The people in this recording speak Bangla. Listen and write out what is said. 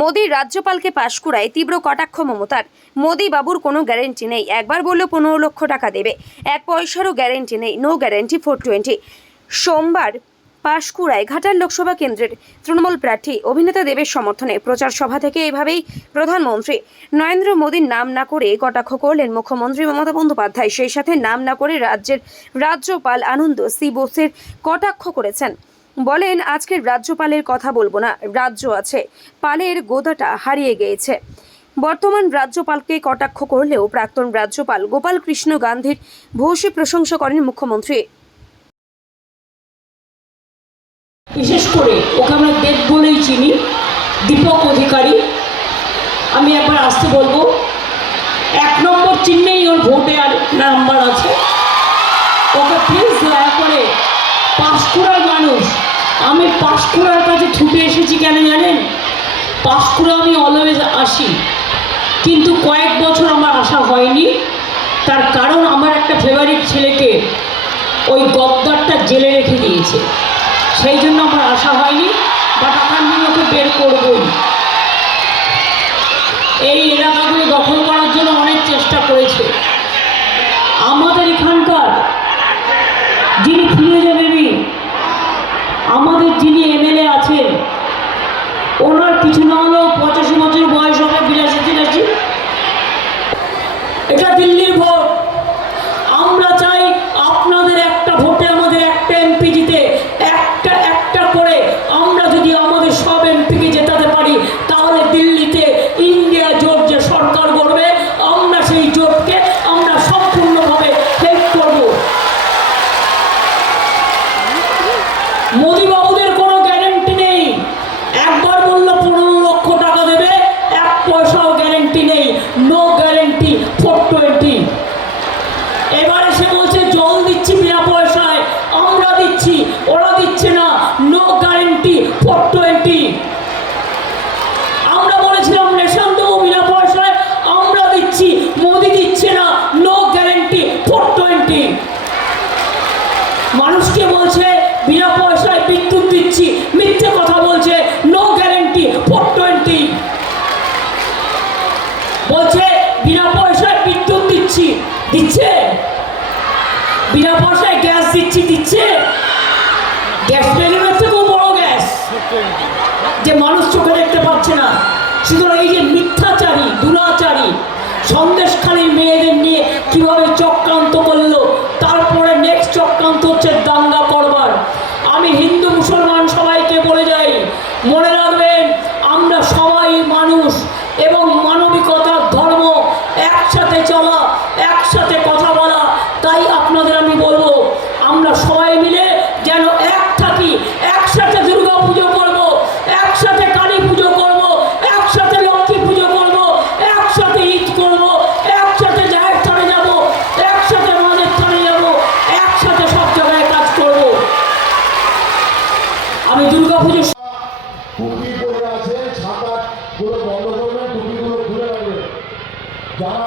মোদী রাজ্যপালকে পাশকুড়ায় তীব্র কটাক্ষ মমতার। মোদী বাবুর কোনো গ্যারেন্টি নেই। একবার বলল পনেরো লক্ষ টাকা দেবে। এক পয়সারও গ্যারেন্টি নেই। নো গ্যারেন্টি ফোর টোয়েন্টি সোমবার পাশকুড়ায় ঘাটাল লোকসভা কেন্দ্রের তৃণমূল প্রার্থী অভিনেতা দেবের সমর্থনে প্রচার সভা থেকে এভাবেই প্রধানমন্ত্রী নরেন্দ্র মোদীর নাম না করে কটাক্ষ করলেন মুখ্যমন্ত্রী মমতা বন্দ্যোপাধ্যায়। সেই সাথে নাম না করে রাজ্যের রাজ্যপাল আনন্দ সি বোসের কটাক্ষ করেছেন। বলেন, আজকের রাজ্যপালের কথা বলব না, রাজ্য আছে। পালের গোদাটা হারিয়ে গিয়েছে। বর্তমান রাজ্যপালকে কটাক্ষ করলেও প্রাক্তন রাজ্যপাল গোপাল কৃষ্ণ গান্ধীর ভূয়সী প্রশংসা করেন মুখ্যমন্ত্রী। বিশেষ করে ওকে আমরা দেব বলেই চিনি, দীপক অধিকারী। আমি একবার আসতে বলব, এক নম্বর চিহ্নেই ওর ভোটে আর নাম্বার আছে। ওকে প্লিজ পাঁশকুড়ার কাছে ছুটে এসেছি কেন জানেন? পাঁশকুড়া আমি অলওয়েজ আসি। কিন্তু কয়েক বছর আমার আসা হয়নি। তার কারণ আমার একটা ফেভারিট ছেলেকে ওই গদ্দারটা জেলে রেখে দিয়েছে। সেই জন্য আমার আশা হয়নি বাট আমি ওকে বের করবই। এই এলাকাগুলো দখল করার জন্য অনেক চেষ্টা করেছে আমাদের এখানকার যিনি ফিরে যাবেনি আমাদের যিনি এমএলএ আছেন, ওনার কিছু না হলেও পঁচাশি বছর বয়স হবে, বিরাশি, তিরাশি। এটা দিল্লির ভোট। আমরা চাই আপনাদের একটা ভোটে আমাদের একটা এমপি জিতে, একটা একটা করে আমরা যদি আমাদের সব এমপিকে জেতাতে পারি তাহলে দিল্লিতে ইন্ডিয়া জোট যে সরকার গড়বে আমরা সেই জোটকে আমরা সম্পূর্ণভাবে হেল্প করব মোদী বাবুদের কোনো গ্যারেন্টি নেই একবার বলল পনেরো লক্ষ টাকা দেবে এক পয়সাও গ্যারেন্টি নেই নো গ্যারেন্টি ফোর টোয়েন্টি এবার এসে বলছে জল দিচ্ছি বিনা পয়সায় আমরা দিচ্ছি ওরা দিচ্ছে না নো গ্যারেন্টি ফোর টোয়েন্টি আমরা বলেছিলাম রেশন দেবো বিনা পয়সায় আমরা দিচ্ছি মোদি দিচ্ছে না নো গ্যারেন্টি ফোর টোয়েন্টি মানুষকে বলছে বিনা পয়সায় বিদ্যুৎ দিচ্ছি, মিথ্যে কথা বলছে নো গ্যারেন্টি ফোর টোয়েন্টি বলছে, বিনা পয়সায় বিদ্যুৎ দিচ্ছি, দিচ্ছে? বিনা পয়সায় গ্যাস দিচ্ছি, দিচ্ছে? গ্যাস বেলুনের থেকেও বড় গ্যাস। যে মানুষ চোখে দেখতে পাচ্ছে না। সুতরাং এই যে মিথ্যাচারী, দুরাচারী সন্দেশখালীর মেয়েদের নিয়ে কীভাবে চক্রান্ত করল, তারপরে নেক্সট চক্রান্ত হচ্ছে দাঙ্গা করবার। আমি হিন্দু মুসলমান সবাইকে বলে যাই মনে পুজো টুপি আছে ছাতা পুরো বন্ধ করবেন টুপিগুলো খুলে রাখবেন। যারা